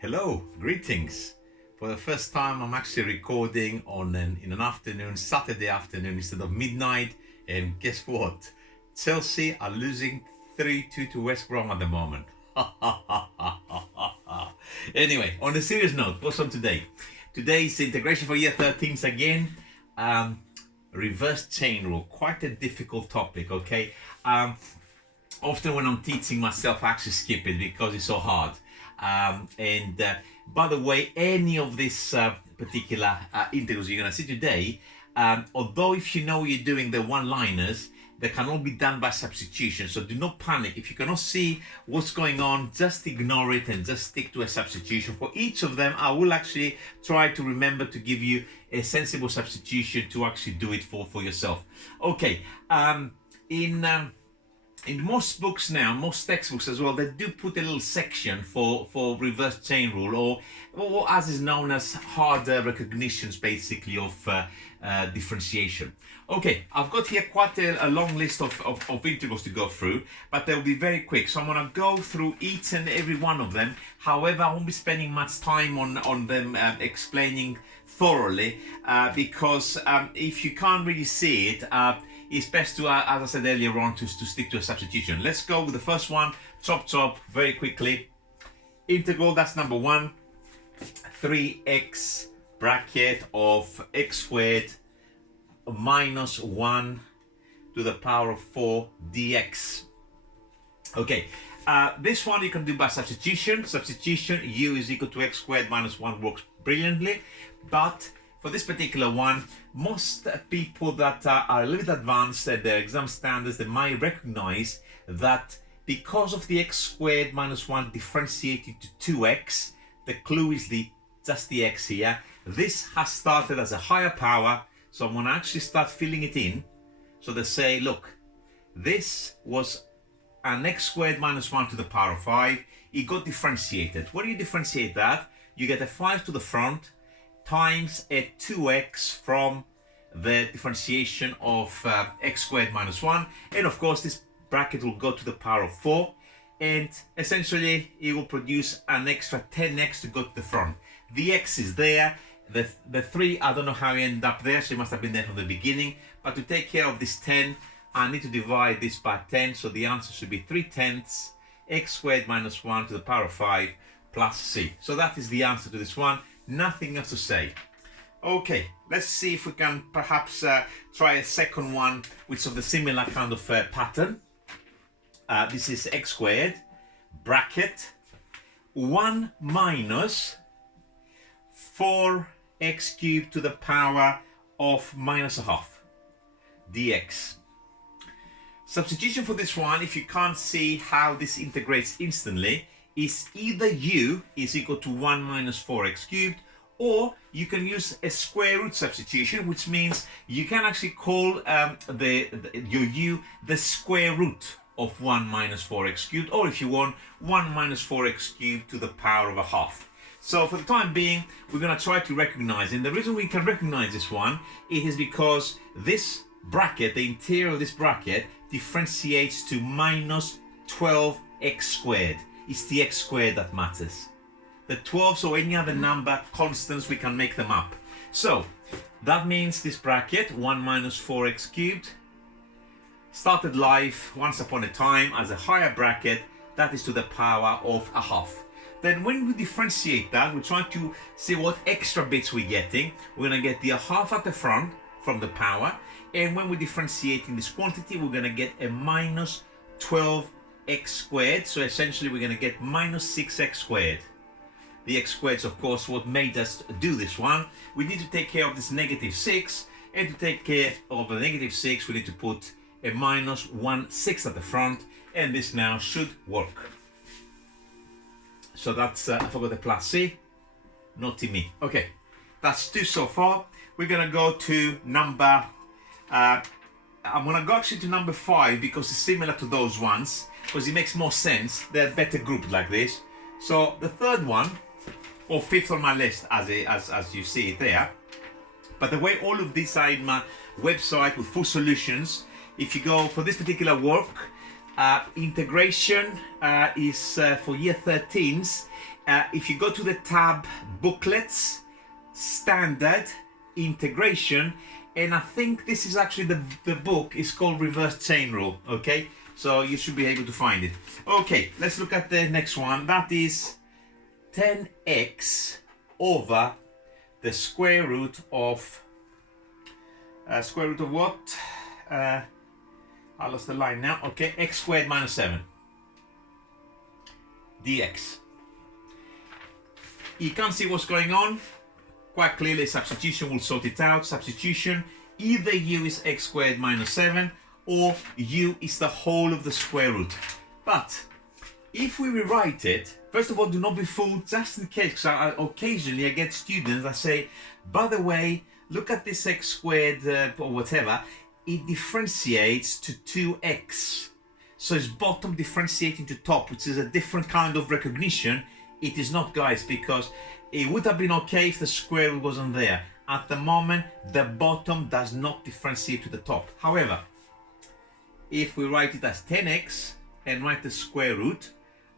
Hello, greetings. For the first time, I'm actually recording in an afternoon, Saturday afternoon instead of midnight. And guess what? Chelsea are losing 3-2 to West Brom at the moment. Anyway, on a serious note, what's on today? Today's integration for year 13s again. Reverse chain rule, quite a difficult topic, okay? Often when I'm teaching myself, I actually skip it because it's so hard. By the way, any of these particular integrals you're going to see today, although if you know you're doing the one-liners, they can all be done by substitution. So do not panic. If you cannot see what's going on, just ignore it and just stick to a substitution. For each of them, I will actually try to remember to give you a sensible substitution to actually do it for yourself. Okay. In most books now, most textbooks as well, they do put a little section for reverse chain rule, or as is known as harder recognitions, basically, of differentiation. Okay, I've got here quite a long list of integrals to go through, but they'll be very quick. So I'm going to go through each and every one of them. However, I won't be spending much time on them explaining thoroughly, because if you can't really see it, it's best to, as I said earlier on, to stick to a substitution. Let's go with the first one, chop, very quickly. Integral, that's number one, 3x bracket of x squared minus 1 to the power of 4 dx. Okay, this one you can do by substitution. Substitution, u is equal to x squared minus 1 works brilliantly, but for this particular one, most people that are a little bit advanced at their exam standards, they might recognize that because of the x squared minus 1 differentiating to 2x, the clue is just the x here. This has started as a higher power, so I'm going to actually start filling it in. So they say, look, this was an x squared minus 1 to the power of 5. It got differentiated. When you differentiate that, you get a 5 to the front times a 2x from the differentiation of x squared minus 1, and of course this bracket will go to the power of 4, and essentially it will produce an extra 10x to go to the front. The x is there, the 3, I don't know how you end up there, so it must have been there from the beginning, but to take care of this 10, I need to divide this by 10, so the answer should be 3/10 x squared minus 1 to the power of 5 plus c. So that is the answer to this one. Nothing else to say. Okay, let's see if we can perhaps try a second one which is of the similar kind of pattern. This is x squared bracket 1 minus 4x cubed to the power of minus a half dx. Substitution for this one, if you can't see how this integrates instantly, is either u is equal to 1 minus 4x cubed, or you can use a square root substitution, which means you can actually call your u the square root of 1 minus 4x cubed, or if you want, 1 minus 4x cubed to the power of a half. So for the time being, we're going to try to recognize, and the reason we can recognize this one, it is because this bracket, the interior of this bracket, differentiates to minus 12x squared. It's the x squared that matters. The 12s or any other number, constants, we can make them up. So that means this bracket, 1 minus 4x cubed, started life once upon a time as a higher bracket, that is to the power of a half. Then when we differentiate that, we're trying to see what extra bits we're getting. We're going to get the half at the front from the power, and when we're differentiating this quantity, we're going to get a minus 12x squared, so essentially we're going to get minus 6x squared. The x squared is of course what made us do this one. We need to take care of this negative 6, and to take care of the negative 6 we need to put a minus 1/6 at the front, and this now should work. So that's I forgot the plus c, naughty me. Okay, that's 2 so far. We're going to go to number I'm going to go actually to number 5 because it's similar to those ones, because it makes more sense. They're better grouped like this. So the third one, or 5th on my list as you see it there. But the way all of these are in my website with full solutions, if you go for this particular work, integration is for year 13s, if you go to the tab booklets, standard, integration, and I think this is actually the book is called reverse chain rule, okay? So you should be able to find it. Okay, let's look at the next one. That is 10x over the square root of what? I lost the line now. Okay, x squared minus 7 dx. You can't see what's going on. Quite clearly, substitution will sort it out. Substitution, either u is x squared minus 7 or u is the whole of the square root. But if we rewrite it, first of all, do not be fooled, just in case, because occasionally I get students that say, by the way, look at this x squared or whatever, it differentiates to 2x. So it's bottom differentiating to top, which is a different kind of recognition. It is not, guys, because it would have been okay if the square root wasn't there. At the moment, the bottom does not differentiate to the top. However, if we write it as 10x and write the square root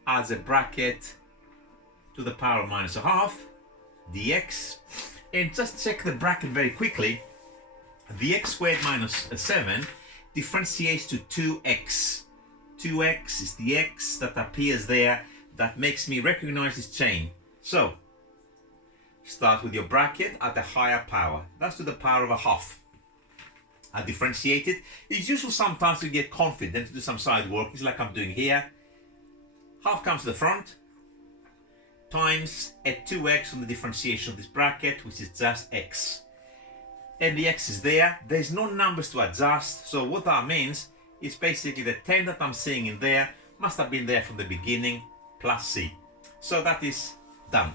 as a bracket to the power of minus a half dx, and just check the bracket very quickly, the x squared minus 7 differentiates to 2x. 2x is the x that appears there that makes me recognize this chain. So start with your bracket at a higher power. That's to the power of a half. I differentiate it. It's useful sometimes to get confident to do some side work. It's like I'm doing here. Half comes to the front times a 2x on the differentiation of this bracket, which is just x. And the x is there. There's no numbers to adjust. So what that means is basically the 10 that I'm seeing in there must have been there from the beginning, plus c. So that is done.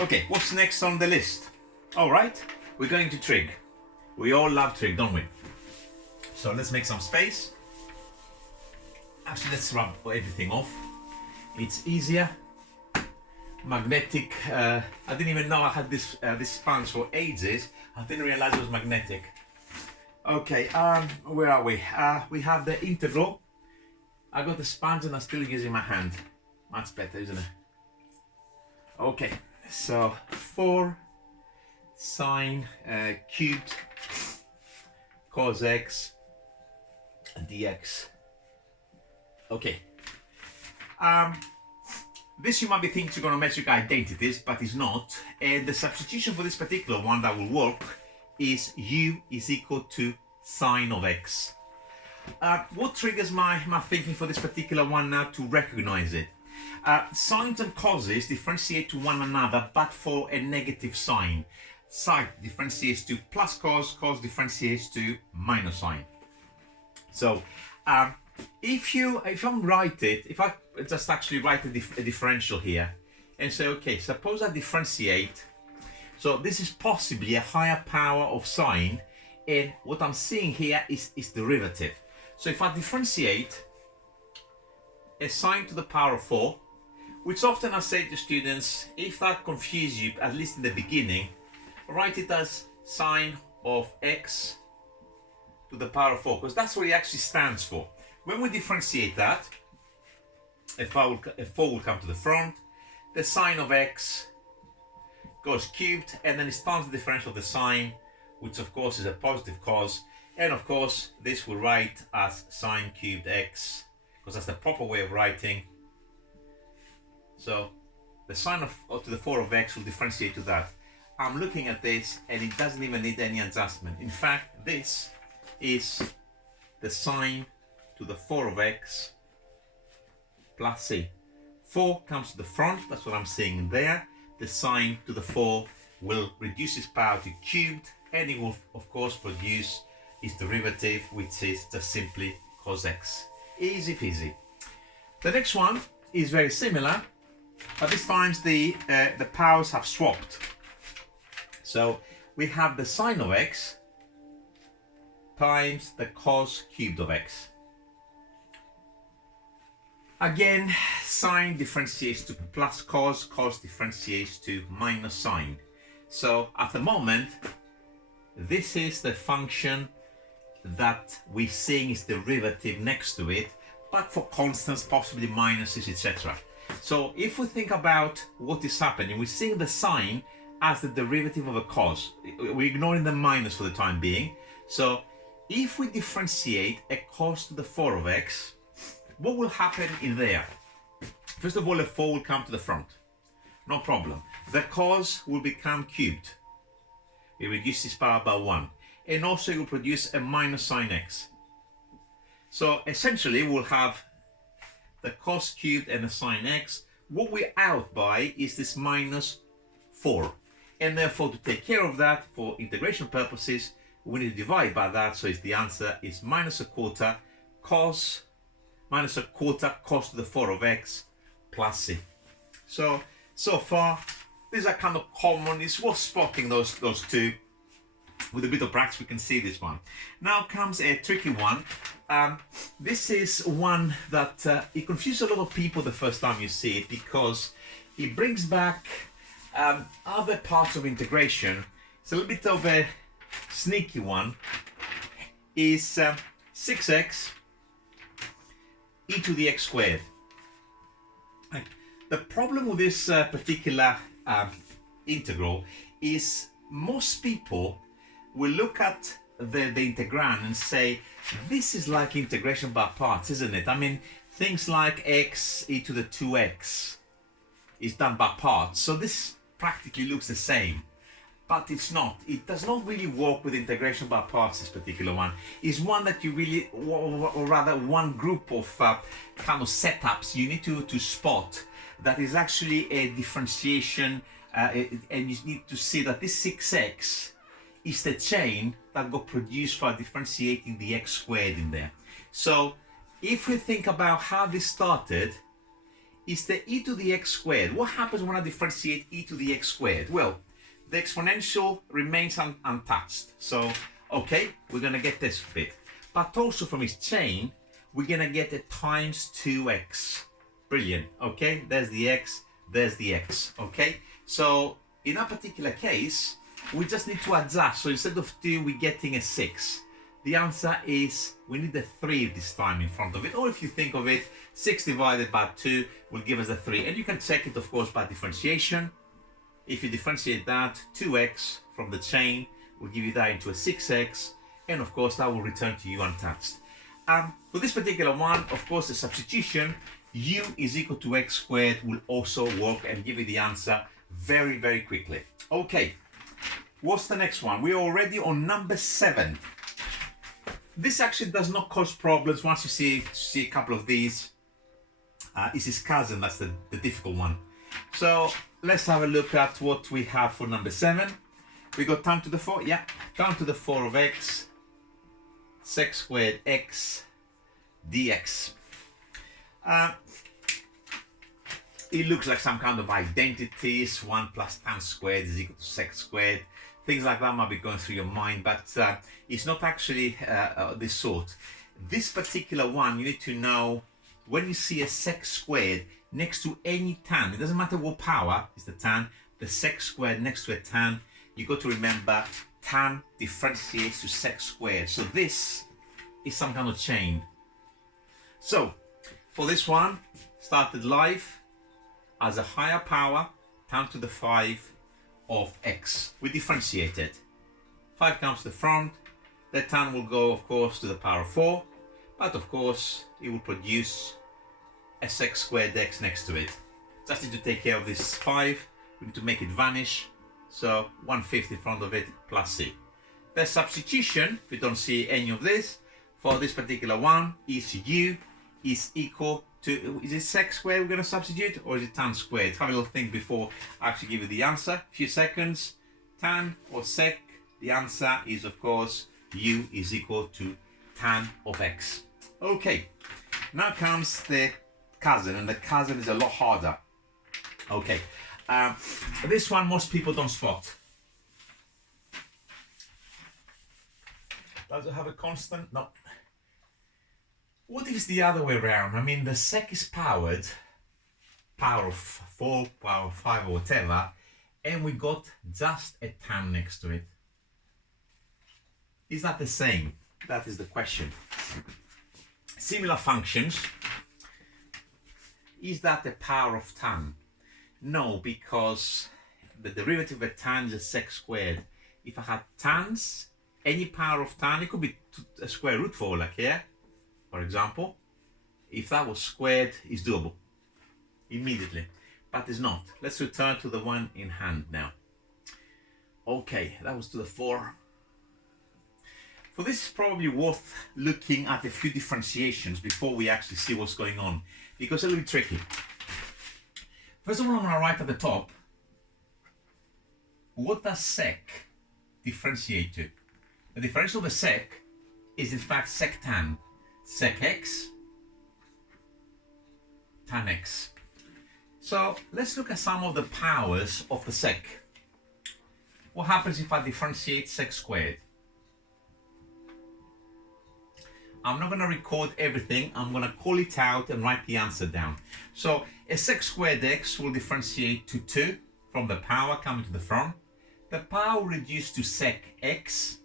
Okay, what's next on the list? All right, we're going to trig. We all love trig, don't we? So let's make some space. Actually, let's rub everything off. It's easier. Magnetic. I didn't even know I had this sponge for ages. I didn't realize it was magnetic. Okay, where are we? We have the integral. I got the sponge and I'm still using my hand. Much better, isn't it? Okay, so 4 sine cubed cos x dx. Okay. This you might be thinking trigonometric identities, but it's not. And the substitution for this particular one that will work is u is equal to sine of x. What triggers my thinking for this particular one now to recognize it? Sines and causes differentiate to one another, but for a negative sign. Sine differentiates to plus cos, cos differentiates to minus sine. So if I just actually write a differential here and say, okay, suppose I differentiate. So this is possibly a higher power of sine, and what I'm seeing here is derivative. So if I differentiate a sine to the power of 4, which often I say to students, if that confuses you, at least in the beginning, write it as sine of x to the power of 4, because that's what it actually stands for. When we differentiate that, a 4 will come to the front, the sine of x goes cubed, and then it stands the differential of the sine, which of course is a positive cos, and of course this will write as sine cubed x, because that's the proper way of writing. So the sine to the 4 of x will differentiate to that. I'm looking at this and it doesn't even need any adjustment. In fact, this is the sine to the 4 of x plus c. 4 comes to the front, that's what I'm seeing there. The sine to the 4 will reduce its power to cubed, and it will of course produce its derivative, which is just simply cos x. Easy peasy. The next one is very similar, but this time the powers have swapped. So we have the sine of x times the cos cubed of x. Again, sine differentiates to plus cos, cos differentiates to minus sine. So at the moment, this is the function that we're seeing is derivative next to it, but for constants, possibly minuses, etc. So if we think about what is happening, we're seeing the sine as the derivative of a cos. We're ignoring the minus for the time being. So if we differentiate a cos to the 4 of x, what will happen in there? First of all, a 4 will come to the front. No problem. The cos will become cubed. It reduces power by 1. And also it will produce a minus sine x. So essentially we'll have the cos cubed and the sine x. What we're out by is this minus 4. And therefore, to take care of that for integration purposes, we need to divide by that. So the answer is minus a quarter cos to the 4 of x plus c. So far, these are kind of common. It's worth spotting those two. With a bit of practice, we can see this one. Now comes a tricky one. This is one that it confuses a lot of people the first time you see it, because it brings back other parts of integration. It's a little bit of a sneaky one. Is 6x e to the x squared. The problem with this particular integral is most people will look at the integrand and say, this is like integration by parts, isn't it? I mean, things like x e to the 2x is done by parts, so this practically looks the same. But it's not. It does not really work with integration by parts, this particular one. It's one that you really, or rather one group of kind of setups you need to spot that is actually a differentiation, and you need to see that this 6x is the chain that got produced by differentiating the x squared in there. So if we think about how this started, is the e to the x squared. What happens when I differentiate e to the x squared? Well, the exponential remains untouched. So, okay, we're gonna get this bit. But also from its chain, we're gonna get a times 2x. Brilliant, okay? There's the x, there's the x, okay? So, in that particular case, we just need to adjust. So instead of 2, we're getting a 6. The answer is, we need a 3 this time in front of it. Or if you think of it, 6 divided by 2 will give us a 3. And you can check it, of course, by differentiation. If you differentiate that, 2x from the chain will give you that into a 6x. And of course, that will return to you untouched. For this particular one, of course, the substitution, u is equal to x squared, will also work and give you the answer very, very quickly. Okay, what's the next one? We're already on number 7. This actually does not cause problems once you see a couple of these. It's his cousin, that's the difficult one. So let's have a look at what we have for number 7. We got tan to the 4, yeah, tan to the 4 of x, sec squared x dx. It looks like some kind of identities. 1 plus tan squared is equal to sec squared. Things like that might be going through your mind, but it's not actually this sort. This particular one, you need to know when you see a sec squared next to any tan, it doesn't matter what power is the tan, the sec squared next to a tan, you got to remember tan differentiates to sec squared. So this is some kind of chain. So for this one, started live as a higher power, tan to the 5 of x. We differentiate it. 5 comes to the front. The tan will go, of course, to the power of 4. But of course, it will produce a sec squared x next to it. Just need to take care of this 5. We need to make it vanish. So 1/5 in front of it plus c. The substitution, if you don't see any of this, for this particular one is u is equal to, is it sec squared we're going to substitute, or is it tan squared? Have a little think before I actually give you the answer. A few seconds. Tan or sec, the answer is, of course, u is equal to tan of x. Okay, now comes the cousin, and the cousin is a lot harder. Okay, this one most people don't spot. Does it have a constant? No. What if it's the other way around? I mean, the sec is powered, power of 4, power of 5 or whatever, and we got just a tan next to it. Is that the same? That is the question. Similar functions. is that the power of tan? No, because the derivative of tan is a sec squared. If I had tans, any power of tan, it could be a square root 4, like here, for example. If that was squared, it's doable immediately, but it's not. Let's return to the one in hand now. Okay, that was to the 4. For this, it's probably worth looking at a few differentiations before we actually see what's going on, because it's a little bit tricky. First of all, I'm going to write at the top, what does sec differentiate to? The differential of the sec is in fact sectan. Sec x, tan x. So let's look at some of the powers of the sec. What happens if I differentiate sec squared? I'm not going to record everything. I'm going to call it out and write the answer down. So a sec squared x will differentiate to 2 from the power coming to the front. The power will reduce to sec x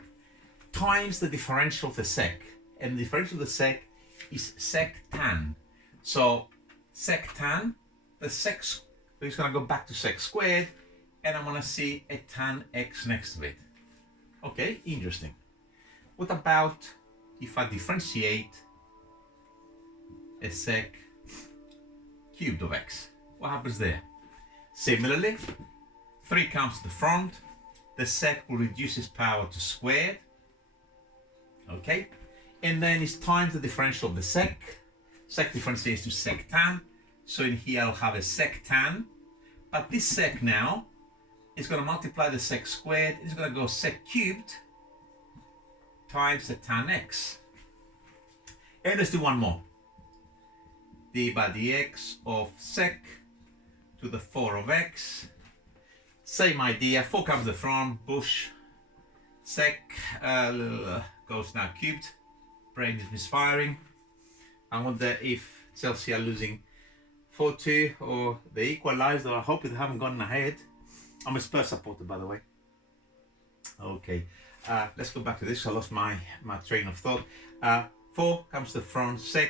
times the differential of the sec. And the differential of the sec is sec tan. So sec tan, the sec, it's going to go back to sec squared, and I'm going to see a tan x next to it. Okay, interesting. What about if I differentiate a sec cubed of x? What happens there? Similarly, 3 comes to the front, the sec will reduce its power to squared. Okay, and then it's times the differential of the sec. Sec differentiates to sec tan. So in here I'll have a sec tan, but this sec now is going to multiply the sec squared. It's going to go sec cubed times the tan x. And let's do one more. d by dx of sec to the 4 of x. Same idea, 4 comes the front, bush, sec goes now cubed. Brain is misfiring. I wonder if Chelsea are losing 4-2 or they equalised, or I hope they haven't gone ahead. I'm a Spurs supporter, by the way. Okay, let's go back to this. I lost my train of thought. 4 comes to the front, sec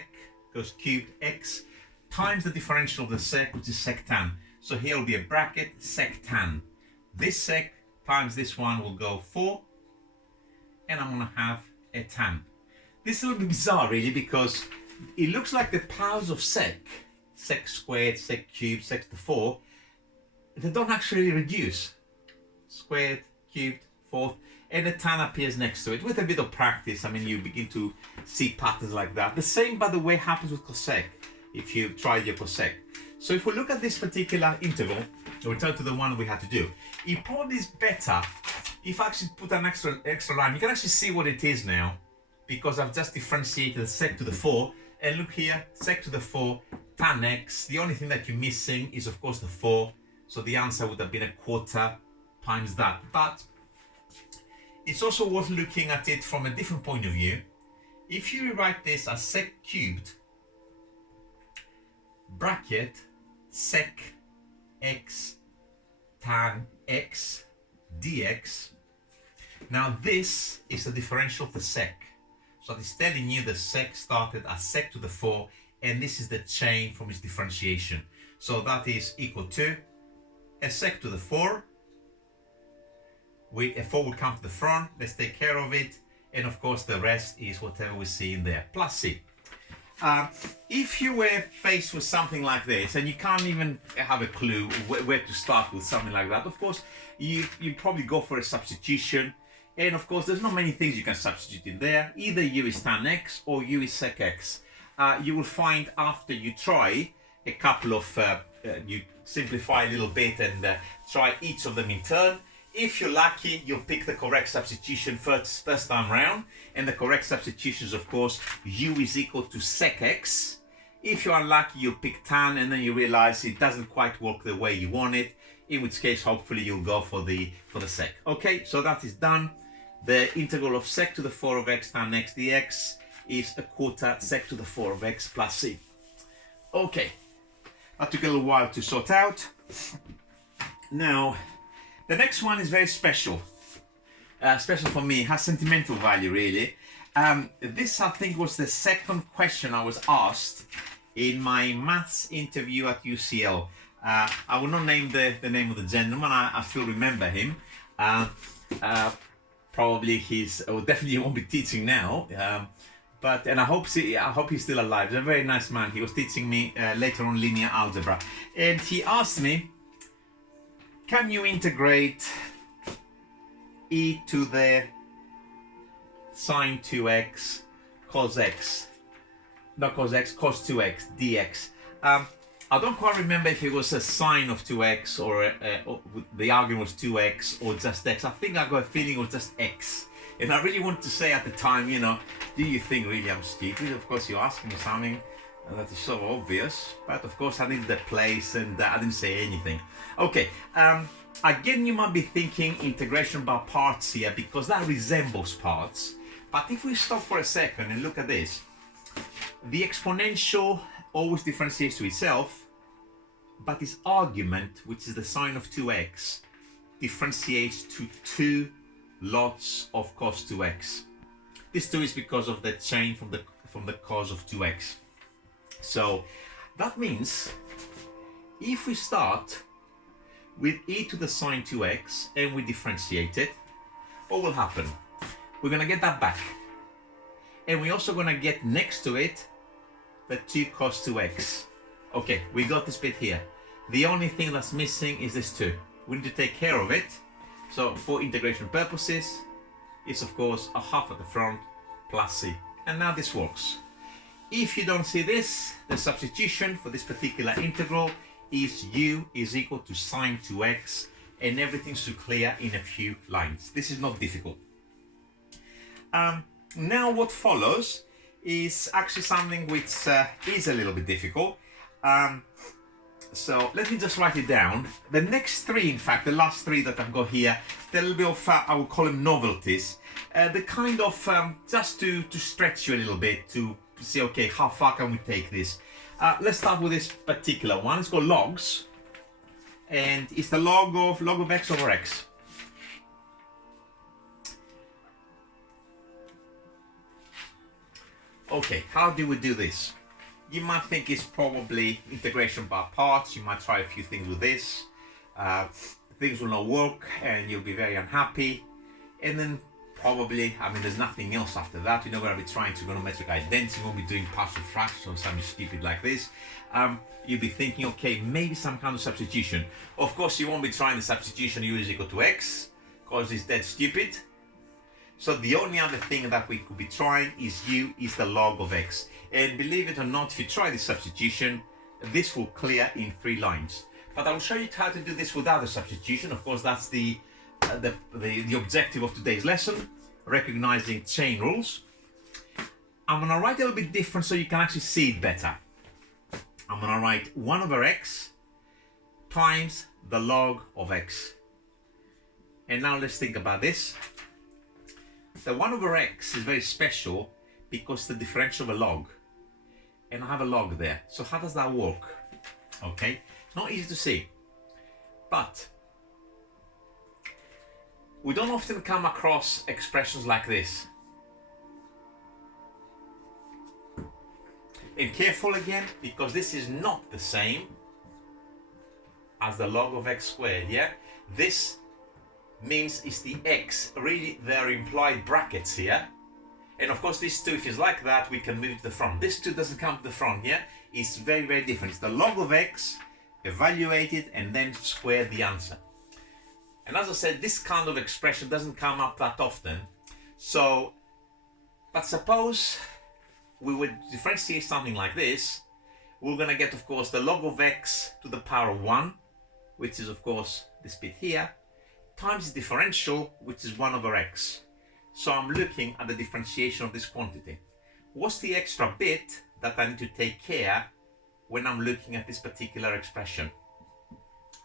goes cubed x times the differential of the sec, which is sec tan. So here will be a bracket, sec tan. This sec times this one will go 4, and I'm going to have a tan. This is a little bit bizarre, really, because it looks like the powers of sec squared, sec cubed, sec to the 4, they don't actually reduce. Squared, cubed, 4th, and the tan appears next to it. With a bit of practice, I mean, you begin to see patterns like that. The same, by the way, happens with cosec, if you try your cosec. So if we look at this particular interval, we'll return to the one we had to do. It probably is better if I actually put an extra line. You can actually see what it is now, because I've just differentiated the sec to the 4. And look here, sec to the 4, tan x. The only thing that you're missing is, of course, the 4. So the answer would have been a quarter times that. But it's also worth looking at it from a different point of view. If you rewrite this as sec cubed, bracket, sec x tan x dx. Now this is the differential of the sec. So it's telling you the sec started as sec to the 4, and this is the chain from its differentiation. So that is equal to a sec to the 4. A 4 would come to the front. Let's take care of it. And of course, the rest is whatever we see in there, plus c. If you were faced with something like this, and you can't even have a clue where to start with something like that, of course, you probably go for a substitution. And of course, there's not many things you can substitute in there. Either u is tan x or u is sec x. You will find after you try a couple of, you simplify a little bit and try each of them in turn. If you're lucky, you'll pick the correct substitution first time round. And the correct substitution is, of course, u is equal to sec x. If you're unlucky, you'll pick tan, and then you realize it doesn't quite work the way you want it. In which case, hopefully, you'll go for the sec. Okay, so that is done. The integral of sec to the 4 of x tan x dx is a quarter sec to the 4 of x plus c. Okay, that took a little while to sort out. Now, the next one is very special. Special for me, has sentimental value really. This, I think, was the second question I was asked in my maths interview at UCL. I will not name the name of the gentleman. I still remember him. Probably definitely won't be teaching now. And I hope he's still alive. He's a very nice man. He was teaching me later on linear algebra, and he asked me, "Can you integrate e to the sine 2x cos x, not cos x, cos 2x dx?" I don't quite remember if it was a sine of 2x or the argument was 2x or just x. I think I got a feeling it was just x. And I really wanted to say at the time, you know, do you think really I'm stupid? Of course, you're asking me something that is so obvious. But of course, I needed the place and I didn't say anything. Okay, again, you might be thinking integration by parts here because that resembles parts. But if we stop for a second and look at this, the exponential always differentiates to itself, but its argument, which is the sine of 2x, differentiates to 2 lots of cos 2x. This 2 is because of the chain from the cos of 2x. So that means if we start with e to the sine 2x and we differentiate it, what will happen? We're going to get that back. And we're also going to get next to it the 2 cos 2x. Okay, we got this bit here. The only thing that's missing is this 2. We need to take care of it. So for integration purposes, it's of course a half at the front plus c. And now this works. If you don't see this, the substitution for this particular integral is u is equal to sine 2x, and everything should clear in a few lines. This is not difficult. Now what follows is actually something which is a little bit difficult. So let me just write it down. The next 3, in fact, the last 3 that I've got here, they're a little bit of, I would call them novelties. The kind of, just to stretch you a little bit, to see, okay, how far can we take this? Let's start with this particular one. It's called logs, and it's the log of x over x. Okay, how do we do this? You might think it's probably integration by parts. You might try a few things with this. Things will not work and you'll be very unhappy. And then probably, I mean, there's nothing else after that. You're not going to be trying trigonometric identity. You won't be doing partial fractions or something stupid like this. You'll be thinking, okay, maybe some kind of substitution. Of course, you won't be trying the substitution u is equal to x, because it's dead stupid. So the only other thing that we could be trying is u is the log of x. And believe it or not, if you try this substitution, this will clear in 3 lines. But I will show you how to do this without a substitution. Of course, that's the objective of today's lesson, recognizing chain rules. I'm going to write a little bit different so you can actually see it better. I'm going to write 1 over x times the log of x. And now let's think about this. The 1 over x is very special because the differential of a log. And I have a log there. So how does that work? Okay, not easy to see. But we don't often come across expressions like this. And careful again, because this is not the same as the log of x squared, yeah? This means it's the x, really there are implied brackets here. And of course this 2, if it's like that, we can move to the front. This 2 doesn't come to the front, yeah? It's very, very different. It's the log of x, evaluate it, and then square the answer. And as I said, this kind of expression doesn't come up that often. So, but suppose we would differentiate something like this. We're going to get, of course, the log of x to the power of 1, which is, of course, this bit here, times the differential, which is 1 over x. So I'm looking at the differentiation of this quantity. What's the extra bit that I need to take care when I'm looking at this particular expression?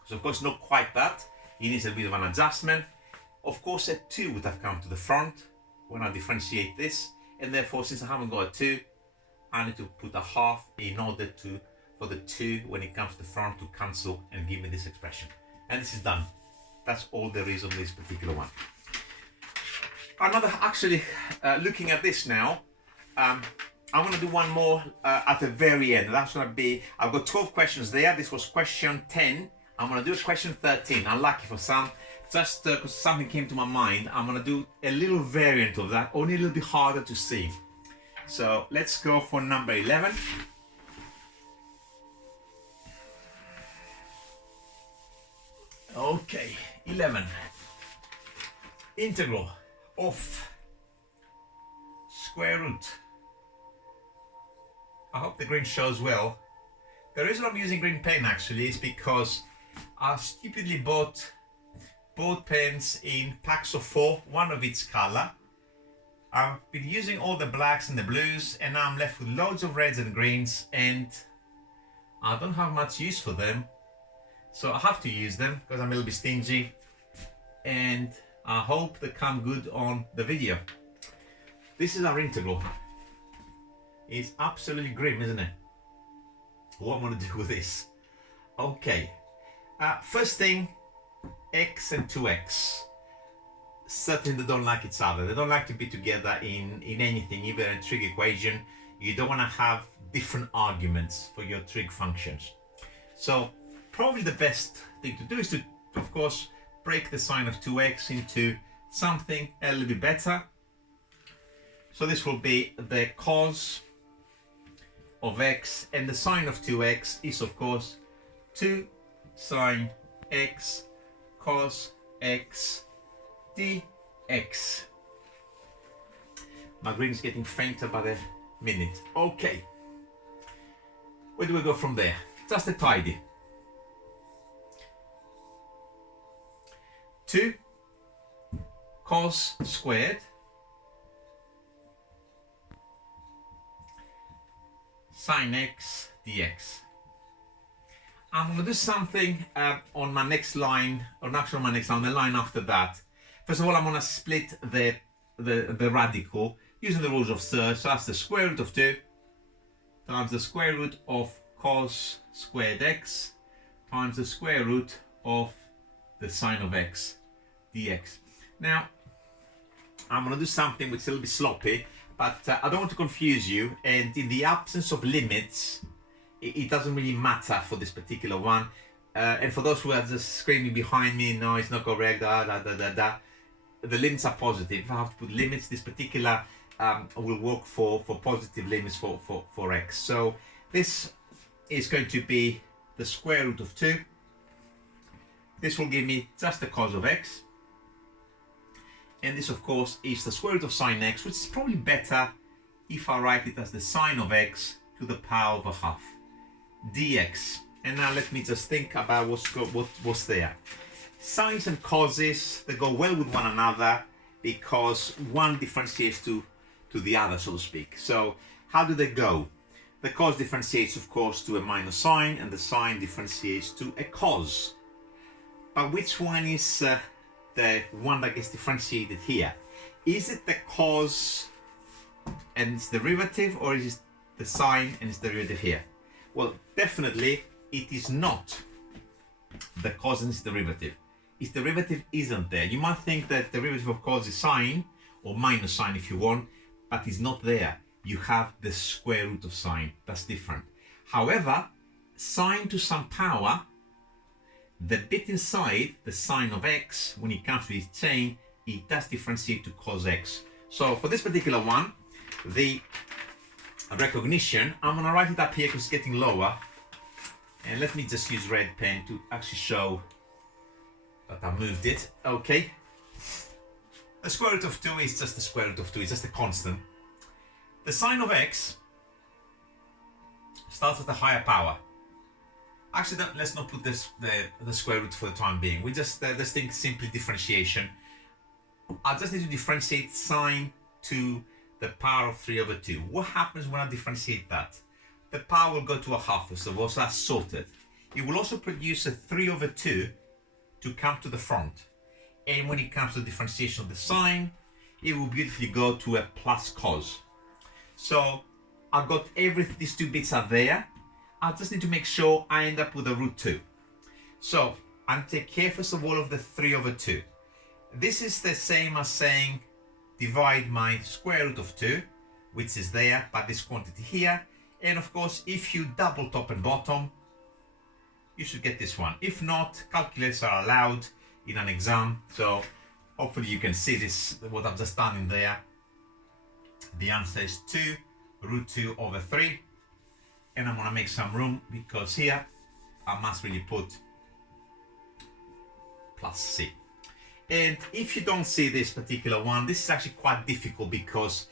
So, of course, not quite that. It needs a bit of an adjustment. Of course, a 2 would have come to the front when I differentiate this. And therefore, since I haven't got a 2, I need to put a half in order for the 2 when it comes to the front to cancel and give me this expression. And this is done. That's all there is on this particular one. Another, actually, looking at this now, I I'm going to do one more at the very end. That's going to be, I've got 12 questions there. This was question 10. I'm going to do a question 13. Unlucky for some, just because something came to my mind. I'm going to do a little variant of that, only a little bit harder to see. So let's go for number 11. Okay, 11. Integral of square root. I hope the green shows well. The reason I'm using green pen actually is because I stupidly bought both pens in packs of 4, one of each color. I've been using all the blacks and the blues, and now I'm left with loads of reds and greens, and I don't have much use for them. So I have to use them because I'm a little bit stingy, and I hope they come good on the video. This is our integral. It's absolutely grim, isn't it? What I'm going to do with this. Okay. First thing, x and 2x. Certainly they don't like each other. They don't like to be together in anything, even a trig equation. You don't want to have different arguments for your trig functions. So probably the best thing to do is to, of course, break the sign of 2x into something a little bit better. So this will be the cos of x, and the sine of 2x is of course 2 sine x cos x dx. My green is getting fainter by the minute. Okay, where do we go from there? Just a tidy. 2 cos squared sine x dx. I'm going to do something on my next line, or not actually on my next line, the line after that. First of all, I'm going to split the radical using the rules of thirds. So that's the square root of 2 times the square root of cos squared x times the square root of the sine of x dx. Now, I'm going to do something which is a little bit sloppy, but I don't want to confuse you, and in the absence of limits, it doesn't really matter for this particular one. And for those who are just screaming behind me, no, it's not correct, the limits are positive. If I have to put limits, this particular will work for positive limits for x. So this is going to be the square root of 2. This will give me just the cos of x. And this, of course, is the square root of sine x, which is probably better if I write it as the sine of x to the power of a half dx. And now let me just think about what's there. Sines and causes, they go well with one another because one differentiates to the other, so to speak. So how do they go? The cos differentiates, of course, to a minus sine, and the sine differentiates to a cos. But which one is the one that gets differentiated here? Is it the cos and its derivative, or is it the sine and its derivative here? Well, definitely it is not the cos and its derivative. Its derivative isn't there. You might think that the derivative of cos is sine, or minus sine if you want, but it's not there. You have the square root of sine. That's different. However, sine to some power, the bit inside the sine of x, when it comes to its chain, it does differentiate to cos x. So for this particular one, the recognition, I'm going to write it up here because it's getting lower. And let me just use red pen to actually show that I moved it. Okay. The square root of 2 is just the square root of 2. It's just a constant. The sine of x starts with a higher power. Actually, let's not put the square root for the time being. We just let's think simply differentiation. I just need to differentiate sine to the power of 3 over 2. What happens when I differentiate that? The power will go to a half first of all, so that's sorted. It will also produce a 3 over 2 to come to the front. And when it comes to the differentiation of the sine, it will beautifully go to a plus cos. So I've got these two bits are there. I just need to make sure I end up with a root 2. So I'm take care first of all of the 3 over 2. This is the same as saying divide my square root of 2 which is there, but this quantity here. And of course, if you double top and bottom, you should get this one. If not, calculators are allowed in an exam. So hopefully you can see this, what I've just done in there. The answer is 2 root 2 over 3. And I'm gonna make some room because here I must really put plus c. And if you don't see this particular one, this is actually quite difficult because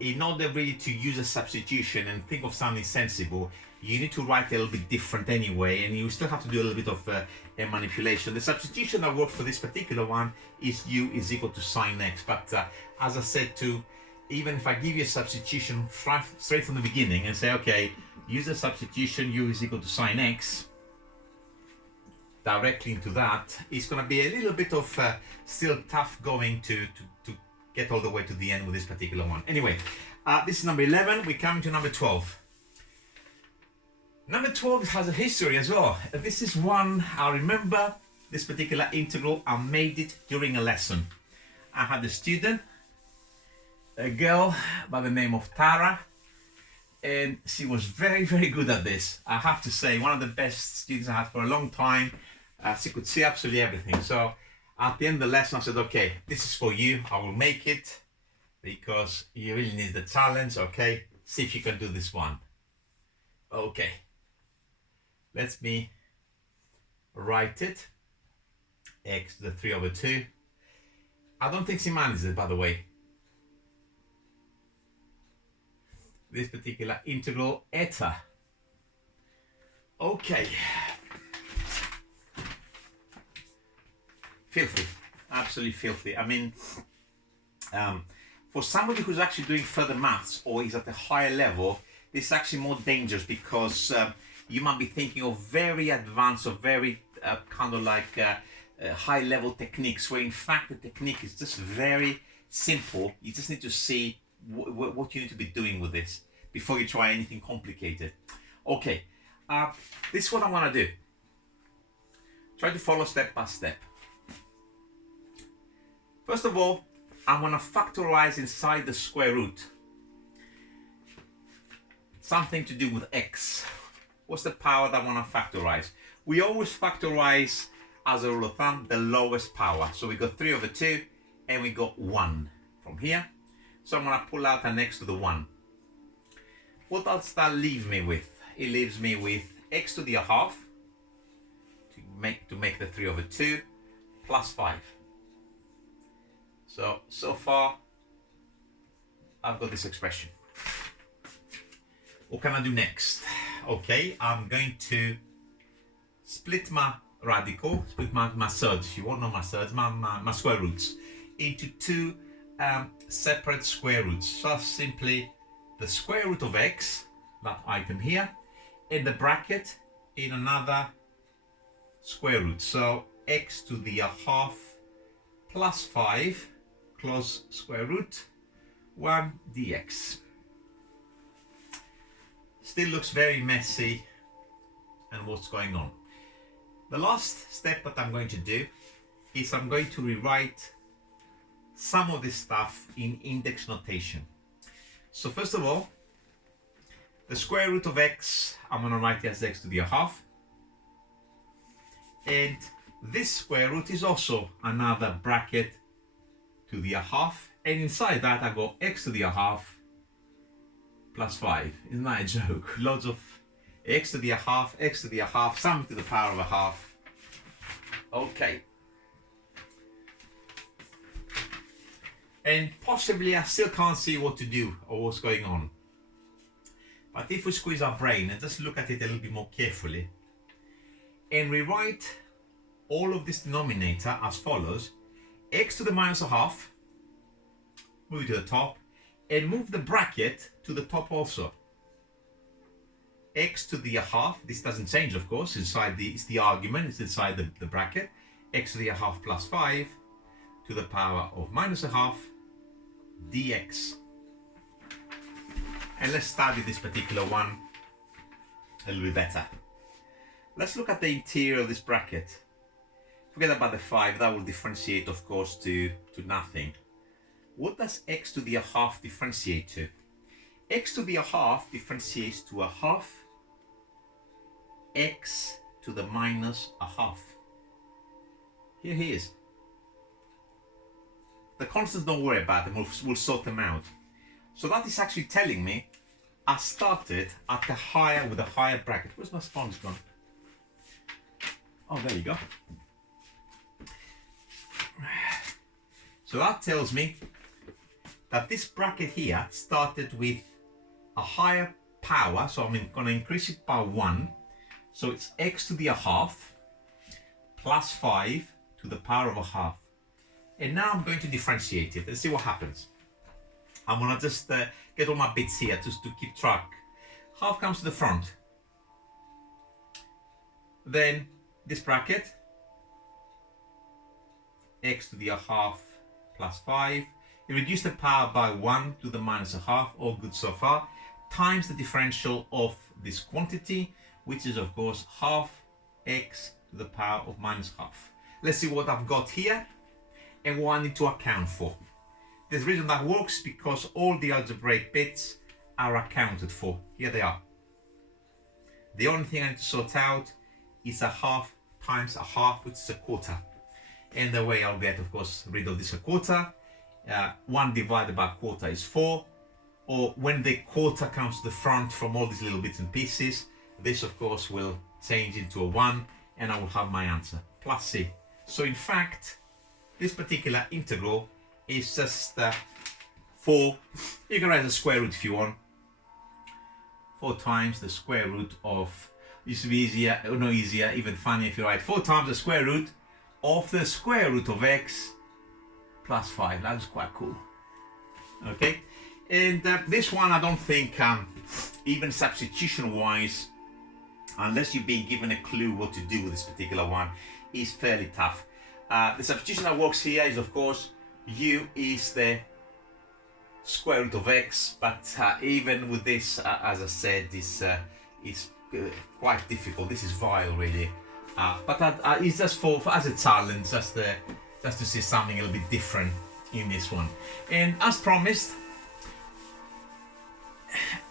in order really to use a substitution and think of something sensible, you need to write a little bit different anyway, and you still have to do a little bit of a manipulation. The substitution that works for this particular one is u is equal to sine x, but as I said too, even if I give you a substitution straight from the beginning and say, okay, use a substitution, u is equal to sine x, directly into that, it's going to be a little bit of still tough going to get all the way to the end with this particular one. Anyway, this is number 11. We're coming to number 12. Number 12 has a history as well. This is one I remember. This particular integral, I made it during a lesson. I had a student, a girl by the name of Tara, and she was very, very good at this. I have to say, one of the best students I had for a long time. She could see absolutely everything. So at the end of the lesson, I said, okay, this is for you. I will make it because you really need the challenge. Okay, see if you can do this one. Okay, let me write it. X to the 3 over 2. I don't think she managed it, by the way. This particular integral eta. Okay. Filthy, absolutely filthy. I mean, for somebody who's actually doing further maths or is at a higher level, this is actually more dangerous because you might be thinking of very advanced or very kind of like high level techniques, where in fact the technique is just very simple. You just need to see what you need to be doing with this before you try anything complicated. Okay, this is what I want to do. Try to follow step by step. First of all, I'm going to factorize inside the square root something to do with x. What's the power that I want to factorize? We always factorize, as a rule of thumb, the lowest power. So we got 3 over 2 and we got 1 from here. So I'm going to pull out an x to the 1. What does that leave me with? It leaves me with x to the half to make the 3 over 2 plus 5. So far, I've got this expression. What can I do next? Okay, I'm going to split my radical, split my surds, if you want, not my surds, my square roots, into 2 separate square roots. So simply the square root of x, that item here, and the bracket in another square root. So x to the half plus 5 close square root 1 dx. Still looks very messy and what's going on. The last step that I'm going to do is I'm going to rewrite some of this stuff in index notation. So first of all, the square root of x, I'm going to write it as x to the half. And this square root is also another bracket to the half, and inside that I go x to the half plus 5. Isn't that a joke? Loads of x to the half, something to the power of a half. Okay. And possibly I still can't see what to do or what's going on. But if we squeeze our brain and just look at it a little bit more carefully and rewrite all of this denominator as follows: x to the minus a half, move it to the top, and move the bracket to the top also. X to the half, this doesn't change of course, it's the argument, it's inside the bracket, x to the half plus 5 to the power of minus a half dx. And let's study this particular one a little bit better. Let's look at the interior of this bracket. Forget about the 5, that will differentiate of course to nothing. What does x to the half differentiate to? x to the half differentiates to a half x to the minus a half. Here he is. The constants, don't worry about them, we'll sort them out. So that is actually telling me I started at the higher with a higher bracket. Where's my sponge gone? Oh, there you go. So that tells me that this bracket here started with a higher power, so I'm going to increase it by 1. So it's x to the half plus 5 to the power of a half. And now I'm going to differentiate it and see what happens. I'm going to just get all my bits here just to keep track. Half comes to the front. Then this bracket, x to the half plus 5. You reduce the power by 1 to the minus a half, all good so far, times the differential of this quantity, which is of course half x to the power of minus half. Let's see what I've got here and what I need to account for. The reason that works because all the algebraic bits are accounted for. Here they are. The only thing I need to sort out is a half times a half, which is a quarter. And the way I'll get, of course, rid of this a quarter, 1 divided by a quarter is 4. Or when the quarter comes to the front from all these little bits and pieces, this of course will change into a 1 and I will have my answer, plus c. So in fact, this particular integral is just 4, you can write the square root if you want, 4 times the square root of, used to be easier, no easier, even funnier if you write 4 times the square root of the square root of x plus 5. That's quite cool. Okay, and this one I don't think, even substitution wise, unless you've been given a clue what to do with this particular one, is fairly tough. The substitution that works here is of course u is the square root of x, but even with this, as I said, is quite difficult. This is vile really, but it's just for as a challenge, just to see something a little bit different in this one. And as promised,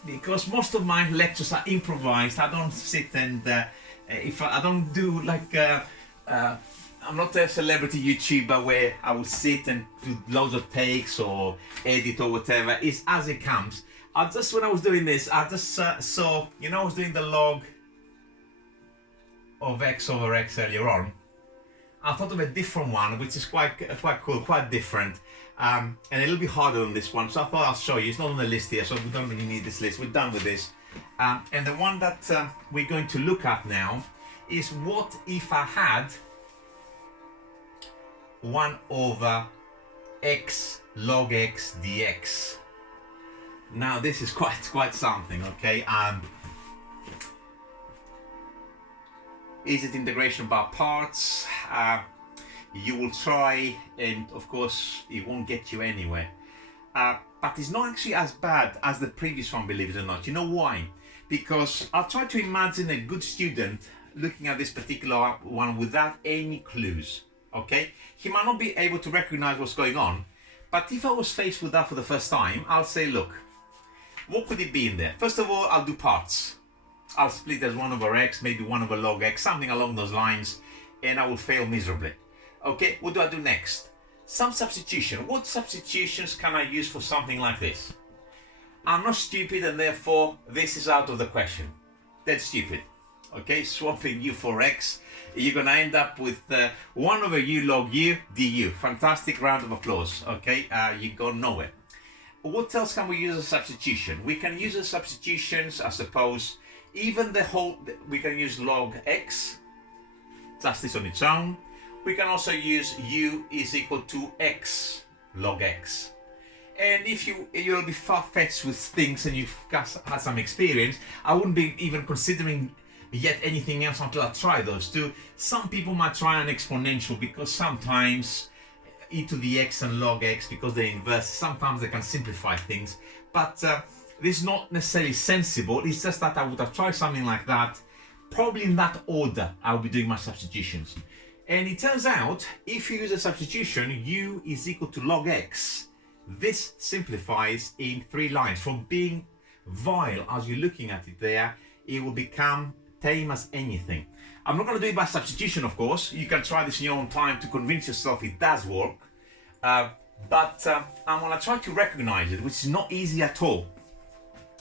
because most of my lectures are improvised, I don't sit and if I don't do like I'm not a celebrity YouTuber where I will sit and do loads of takes or edit or whatever. It's as it comes. When I was doing this, I just saw, you know, I was doing the log of x over x earlier on. I thought of a different one, which is quite cool, quite different, and a little bit harder on this one. So I thought I'll show you. It's not on the list here, so we don't really need this list. We're done with this. And the one that we're going to look at now is what if I had 1 over x log x dx. Now this is quite something, okay? Is it integration by parts? You will try, and of course it won't get you anywhere. But it's not actually as bad as the previous one, believe it or not. You know why? Because I'll try to imagine a good student looking at this particular one without any clues. Okay, he might not be able to recognize what's going on, but if I was faced with that for the first time, I'll say, look, what could it be in there? First of all, I'll do parts. I'll split as 1 over x, maybe 1 over log x, something along those lines, and I will fail miserably. Okay, what do I do next? Some substitution. What substitutions can I use for something like this? I'm not stupid, and therefore this is out of the question. That's stupid. Okay, swapping u for x, you're gonna end up with 1 over u log u du. Fantastic, round of applause. Okay, you go nowhere. What else can we use as a substitution? We can use as substitutions, I suppose, even we can use log x, just this on its own. We can also use u is equal to x log x. And if you'll be far-fetched with things and you've had some experience, I wouldn't be even considering yet anything else until I try those two. Some people might try an exponential because sometimes e to the x and log x, because they're inverse, sometimes they can simplify things. But this is not necessarily sensible. It's just that I would have tried something like that. Probably in that order, I'll be doing my substitutions. And it turns out, if you use a substitution, u is equal to log x, this simplifies in 3 lines. while as you're looking at it there, it will become tame as anything. I'm not going to do it by substitution, of course. You can try this in your own time to convince yourself it does work. But I'm going to try to recognize it, which is not easy at all.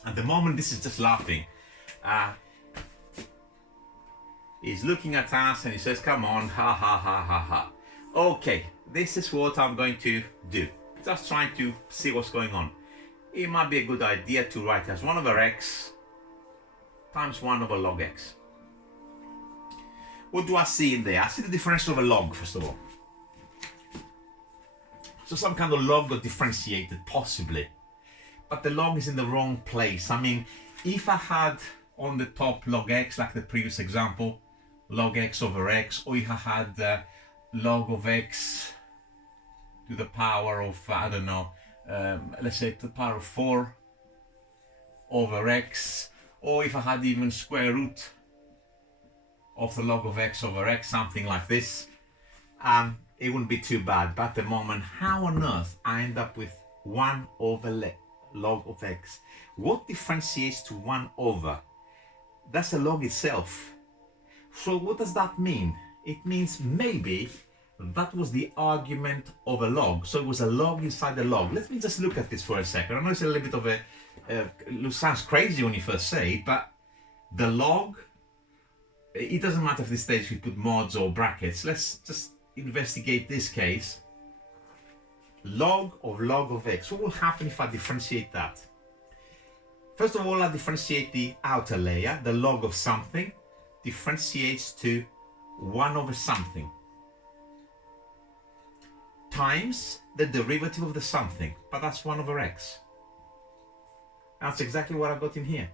At the moment, this is just laughing. He's looking at us and he says, come on, ha ha ha ha ha. Okay, this is what I'm going to do. Just trying to see what's going on. It might be a good idea to write as 1 over x times 1 over log x. What do I see in there? I see the differential of a log, first of all. So some kind of log got differentiated, possibly. But the log is in the wrong place. I mean, if I had on the top log x, like the previous example, log x over x, or if I had log of x to the power of, I don't know, let's say to the power of 4 over x, or if I had even square root of the log of x over x, something like this, it wouldn't be too bad. But at the moment, how on earth I end up with 1 over log of x? What differentiates to 1 over? That's the log itself. So what does that mean? It means maybe that was the argument of a log. So it was a log inside the log. Let me just look at this for a second. I know it's a little bit of it sounds crazy when you first say it, but the log, it doesn't matter if this stage we put mods or brackets. Let's just investigate this case. Log of x. What will happen if I differentiate that? First of all, I differentiate the outer layer. The log of something differentiates to 1 over something times the derivative of the something, but that's 1 over x. That's exactly what I got in here.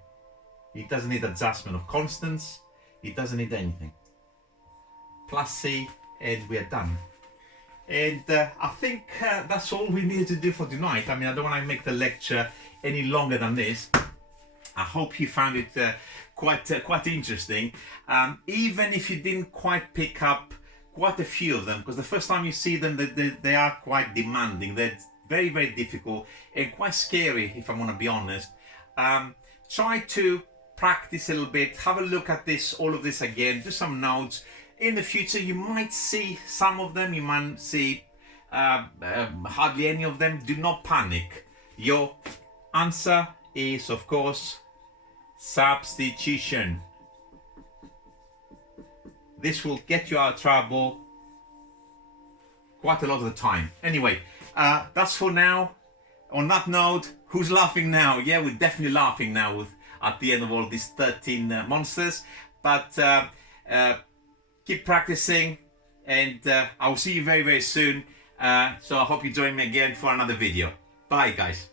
It doesn't need adjustment of constants. It doesn't need anything. Plus c, and we're done. And I think that's all we needed to do for tonight. I mean, I don't want to make the lecture any longer than this. I hope you found it quite interesting. Even if you didn't quite pick up quite a few of them, because the first time you see them, they are quite demanding. They're very, very difficult and quite scary, if I'm going to be honest. Try to practice a little bit, have a look at this, all of this again, do some notes. In the future, you might see some of them, you might see hardly any of them. Do not panic. Your answer is, of course, substitution. This will get you out of trouble quite a lot of the time. Anyway, that's for now. On that note, who's laughing now? Yeah, we're definitely laughing now at the end of all these 13 monsters. But keep practicing, and I will see you very, very soon. So I hope you join me again for another video. Bye, guys.